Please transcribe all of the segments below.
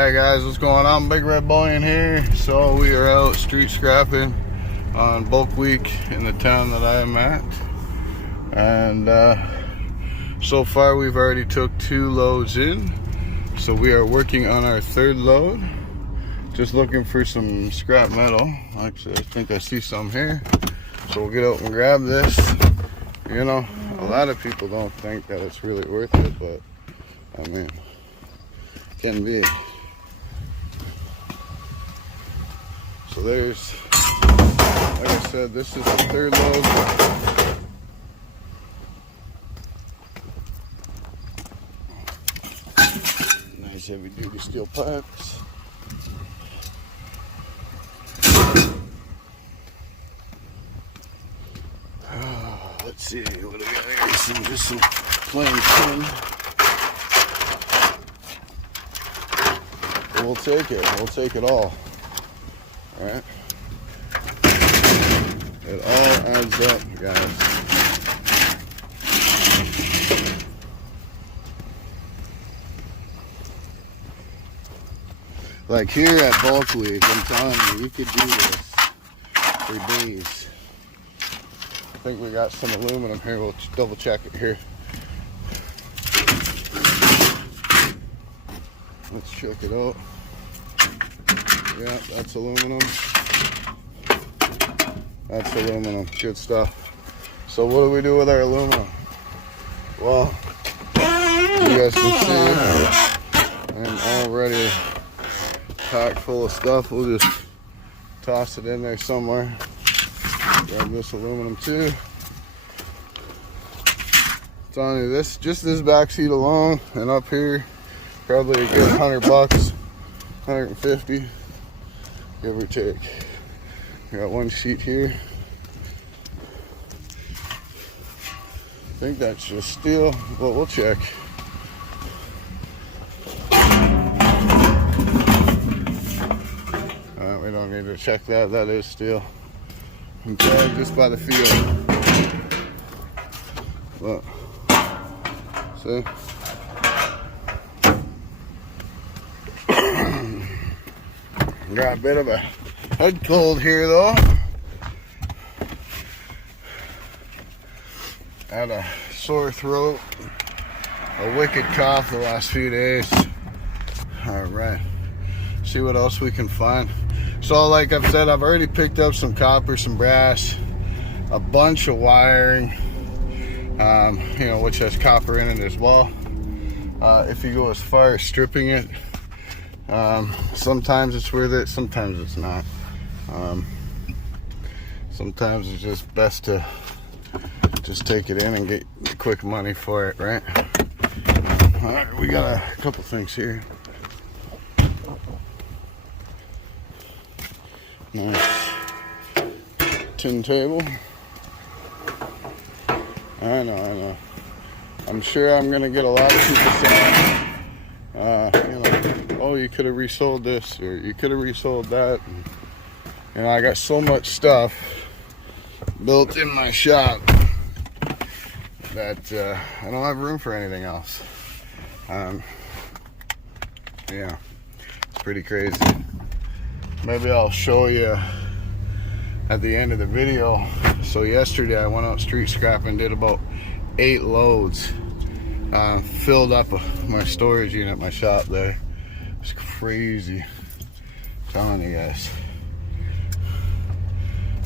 Hey guys, what's going on? Big Red Bullio here. So we are out street scrapping on bulk week in the town that I am at, and so far we've already took 2 loads in. So we are working on our 3rd load. Just looking for some scrap metal. Actually, I think I see some here. So we'll get out and grab this. You know, a lot of people don't think that it's really worth it, but I mean, it can be. So there's, like I said, this is the 3rd load. Nice heavy duty steel pipes. Let's see, what do we got here? Just some plain tin. We'll take it. We'll take it all. Alright? It all adds up, guys. Like here at bulk week, I'm telling you, you could do this for days. I think we got some aluminum here. We'll double check it here. Let's check it out. Yeah, that's aluminum. That's aluminum. Good stuff. So what do we do with our aluminum? Well, you guys can see I'm already packed full of stuff. We'll just toss it in there somewhere. Grab this aluminum too. I'm telling you, just this back seat alone and up here, probably a good $100, 150, give or take. Got one sheet here. I think that's just steel, but we'll check. We don't need to check that. That is steel. Okay, just by the feel. Look. See? Got a bit of a head cold here though. Had a sore throat, a wicked cough the last few days. Alright, see what else we can find. So like I've said, I've already picked up some copper, some brass, a bunch of wiring, you know, which has copper in it as well. If you go as far as stripping it, sometimes it's worth it, sometimes it's not. Sometimes it's just best to just take it in and get quick money for it, right? All right, we got a couple things here. Nice tin table. I know. I'm sure I'm gonna get a lot of people saying, you know, oh, you could have resold this, or you could have resold that. And, you know, I got so much stuff built in my shop that I don't have room for anything else. Yeah, it's pretty crazy. Maybe I'll show you at the end of the video. So yesterday I went out street scrapping, did about 8 loads. Filled up my storage unit at my shop there. It's crazy, I'm telling you guys.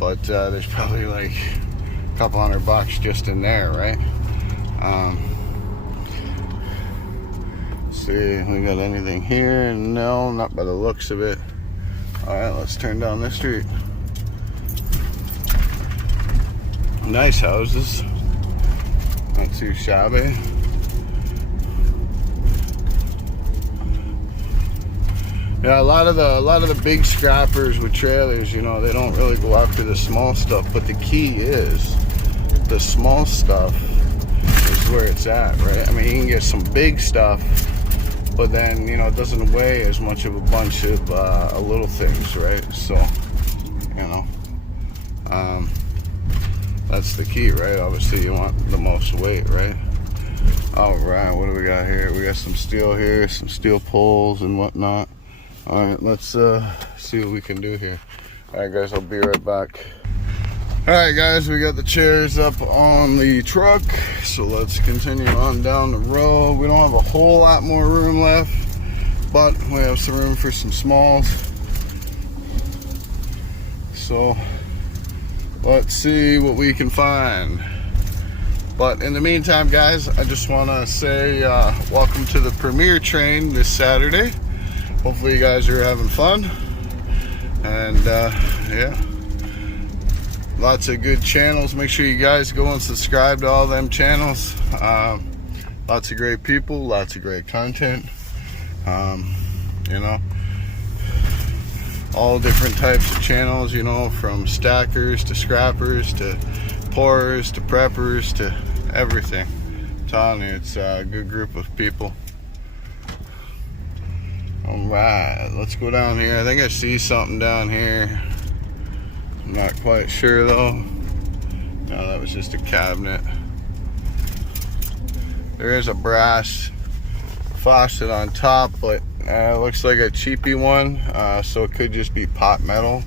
But there's probably like a couple $100 just in there, right? Let's see, we got anything here? No, not by the looks of it. All right, let's turn down this street. Nice houses, not too shabby. Yeah, a lot of the big scrappers with trailers, you know, they don't really go after the small stuff. But the key is the small stuff is where it's at, right? I mean, you can get some big stuff, but then, you know, it doesn't weigh as much of a bunch of little things, right? So, you know, that's the key, right? Obviously, you want the most weight, right? All right, what do we got here? We got some steel here, some steel poles and whatnot. All right, let's see what we can do here. All right, guys, I'll be right back. All right, guys, we got the chairs up on the truck, so let's continue on down the road. We don't have a whole lot more room left, but we have some room for some smalls. So let's see what we can find. But in the meantime, guys, I just want to say welcome to the premiere train this Saturday. Hopefully you guys are having fun. And yeah, lots of good channels. Make sure you guys go and subscribe to all them channels. Lots of great people, lots of great content. You know, all different types of channels, you know, from stackers to scrappers to pourers to preppers to everything. I'm telling you, it's a good group of people. All right, let's go down here. I think I see something down here. I'm not quite sure though. No, that was just a cabinet. There is a brass faucet on top, but it looks like a cheapy one, so it could just be pot metal.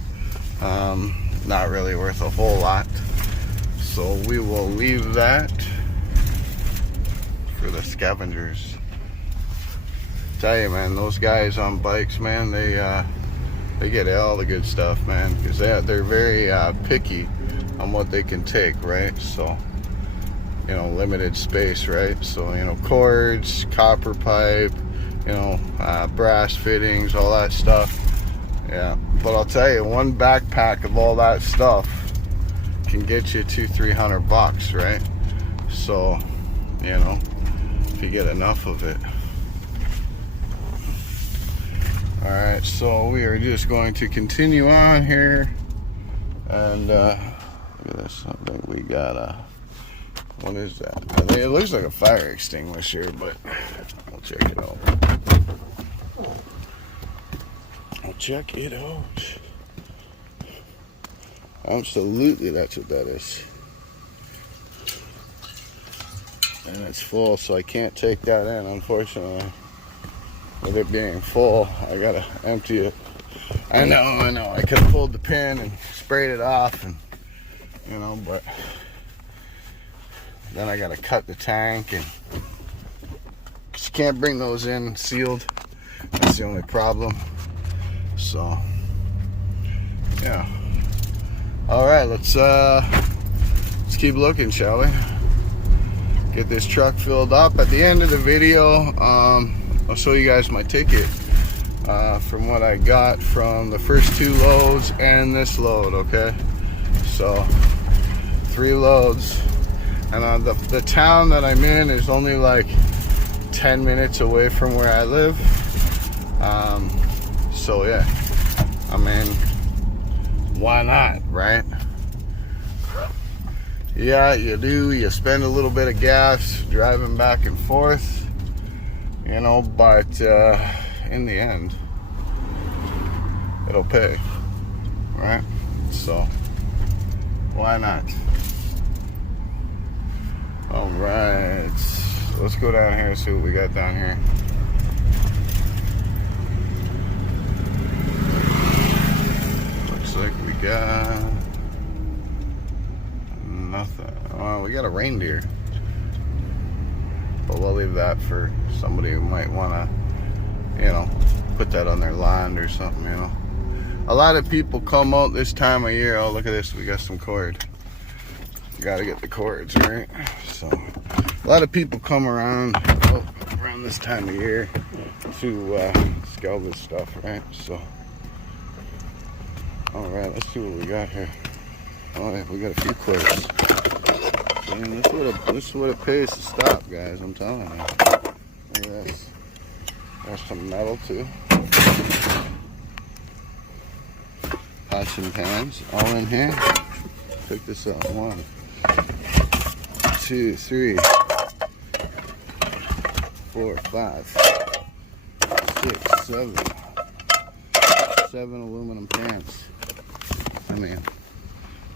Not really worth a whole lot, so we will leave that for the scavengers. Tell you, man, those guys on bikes, man, they get all the good stuff, man, because they're very picky on what they can take, right? So, you know, limited space, right? So, you know, cords, copper pipe, you know, brass fittings, all that stuff. Yeah, but I'll tell you, one backpack of all that stuff can get you $200-300 bucks, right? So, you know, if you get enough of it. All right, so we are just going to continue on here, and look at this. I think we got what is that? I think it looks like a fire extinguisher, but I'll check it out. Check it out. Absolutely, that's what that is. And it's full, so I can't take that in, unfortunately. With it being full, I gotta empty it. I know. I could have pulled the pin and sprayed it off, and you know, but then I gotta cut the tank, and cause you can't bring those in sealed. That's the only problem. So yeah. All right, let's keep looking, shall we? Get this truck filled up. At the end of the video, I'll show you guys my ticket from what I got from the first 2 loads and this load. Okay, so 3 loads, and the town that I'm in is only like 10 minutes away from where I live. So yeah, I mean, why not, right? Yeah, you spend a little bit of gas driving back and forth, you know, but in the end, it'll pay, right? So why not? All right, let's go down here and see what we got down here. Looks like we got nothing. Oh, we got a reindeer, but we'll leave that for somebody who might want to, you know, put that on their lawn or something, you know. A lot of people come out this time of year. Oh, look at this, we got some cord. You gotta get the cords, right? So a lot of people come around this time of year to salvage stuff, right? So all right, let's see what we got here. All right, we got a few cords. Man, this is what it pays to stop, guys, I'm telling you. Look at this. There's some metal too. Pots and pans all in here. Pick this up. 1, 2, 3, 4, 5, 6, 7. 7 aluminum pans. I mean,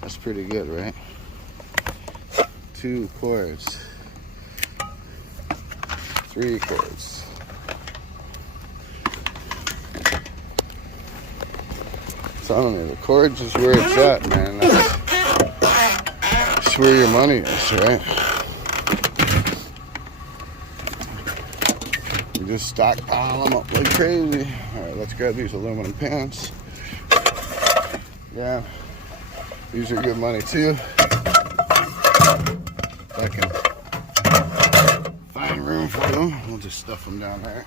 that's pretty good, right? 2 cords. 3 cords. telling you, the cords is where it's at, man. That's where your money is, right? You just stockpile them up like crazy. Alright, let's grab these aluminum pans. Yeah, these are good money too. If I can find room for them, we'll just stuff them down there.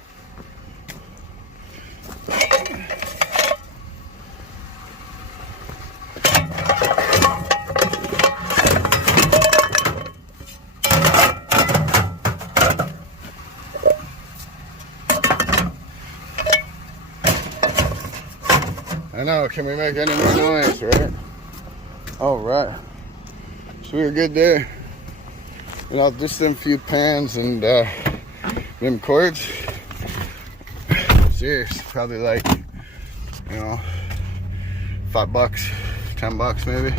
I know, can we make any more noise, right? All right. So we're good there. You know, just them few pans and them cords. Serious, probably like, you know, $5, $10 maybe.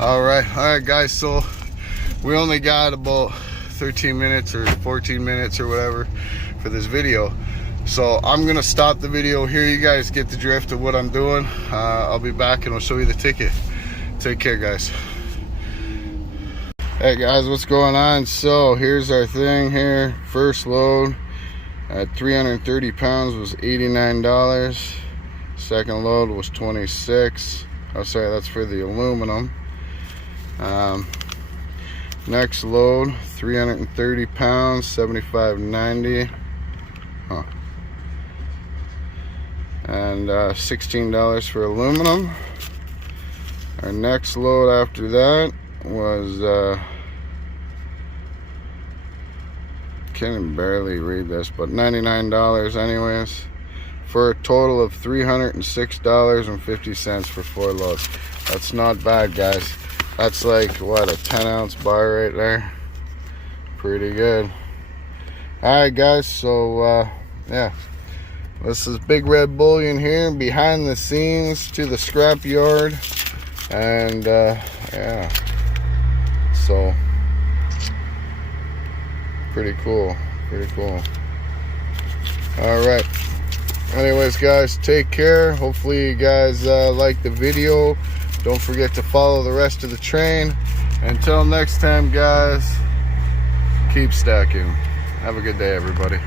All right, guys. So we only got about 13 minutes or 14 minutes or whatever for this video. So I'm gonna stop the video here. You guys get the drift of what I'm doing. I'll be back and I'll show you the ticket. Take care, guys. Hey guys, what's going on? So here's our thing here. First load at 330 pounds was $89. Second load was $26. Oh, sorry, that's for the aluminum. Next load, 330 pounds, $75.90. Huh. And $16 for aluminum. Our next load after that was can't even barely read this, but $99 anyways, for a total of $306.50 for 4 loads. That's not bad, guys. That's like what, a 10-ounce bar right there. Pretty good. All right, guys. So yeah. This is Big Red Bullio here, behind the scenes to the scrap yard, and yeah, so pretty cool. All right. Anyways, guys, take care. Hopefully you guys like the video. Don't forget to follow the rest of the train. Until next time, guys, keep stacking. Have a good day, everybody.